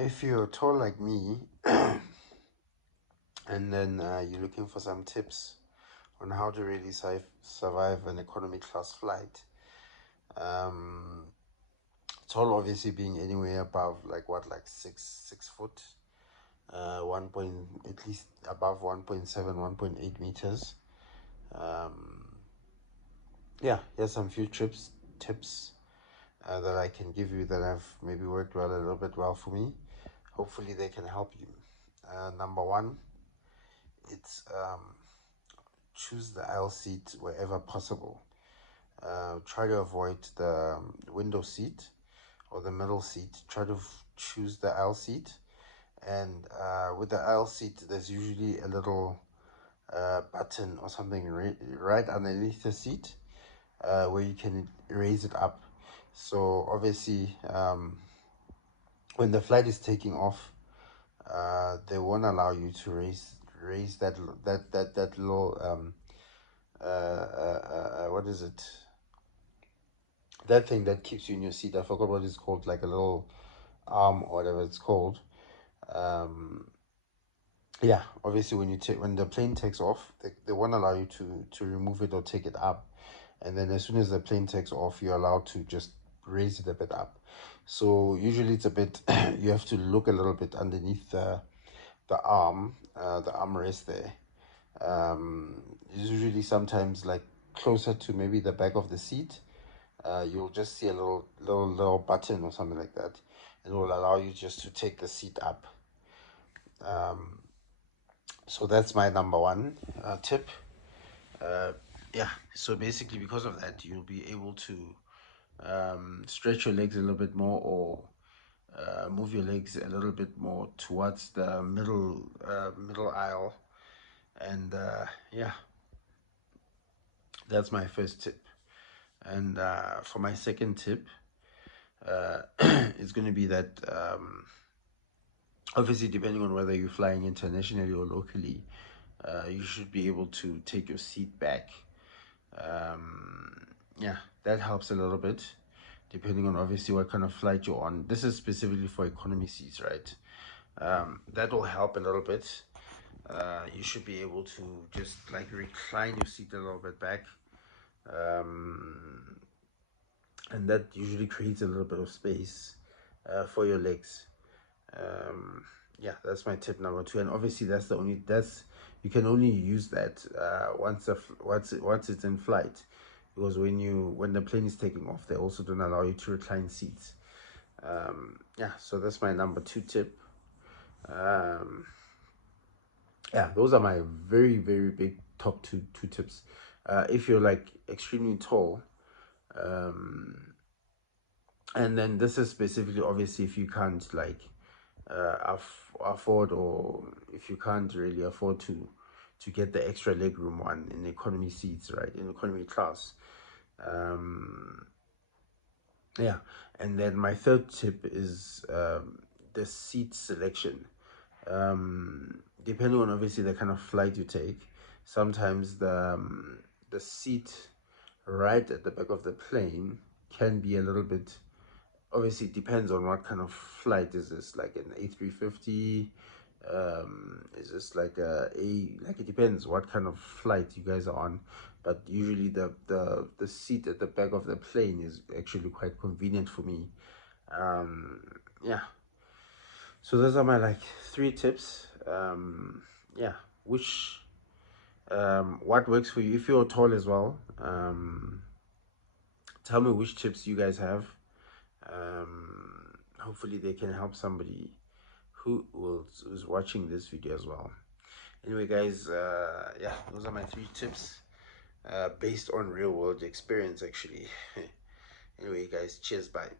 If you're tall like me, and then you're looking for some tips on how to really survive an economy class flight, um, tall obviously being anywhere above like what, like 6 foot, 1 point, at least above 1.7, 1.8 meters. Um, yeah, here's some few tips that I can give you that have maybe worked well, a little bit well for me. Hopefully they can help you. Number one, it's choose the aisle seat wherever possible. Try to avoid the window seat or the middle seat. Try to choose the aisle seat. And with the aisle seat, there's usually a little button or something right underneath the seat where you can raise it up. So obviously, when the flight is taking off, they won't allow you to raise that little what is it, that thing that keeps you in your seat. I forgot what it's called, like a little arm or whatever it's called. um yeah, obviously when the plane takes off, they won't allow you to remove it or take it up. And then as soon as the plane takes off, you're allowed to just raise it a bit up. So usually it's a bit you have to look a little bit underneath the armrest there. Usually sometimes like closer to maybe the back of the seat, you'll just see a little button or something like that. It will allow you just to take the seat up. um, so that's my number one tip. uh, yeah, so basically because of that, you'll be able to stretch your legs a little bit more, or move your legs a little bit more towards the middle aisle. And yeah, that's my first tip. And for my second tip, it's going to be that obviously, depending on whether you're flying internationally or locally, you should be able to take your seat back. um, yeah, that helps a little bit, depending on obviously what kind of flight you're on. This is specifically for economy seats, right? That will help a little bit. You should be able to just like recline your seat a little bit back, um, and that usually creates a little bit of space for your legs. um, yeah, that's my tip number two. And obviously that's you can only use that once it's in flight, because when the plane is taking off, they also don't allow you to recline seats. Yeah, so that's my number two tip. um, yeah, those are my very very big top two tips. If you're like extremely tall, um, and then this is specifically obviously if you can't like afford, or if you can't really afford to get the extra leg room one in economy seats, right, in economy class. um yeah, and then my third tip is the seat selection. Depending on obviously the kind of flight you take, sometimes the seat right at the back of the plane can be a little bit, obviously it depends on what kind of flight. Is this like an A350? Is this like like, it depends what kind of flight you guys are on. But usually the seat at the back of the plane is actually quite convenient for me. um yeah, so those are my like three tips. Yeah, which what works for you if you're tall as well. Tell me which tips you guys have. Hopefully they can help somebody who's watching this video as well. Anyway, guys, yeah, those are my three tips based on real world experience, actually. Anyway, guys, cheers, bye.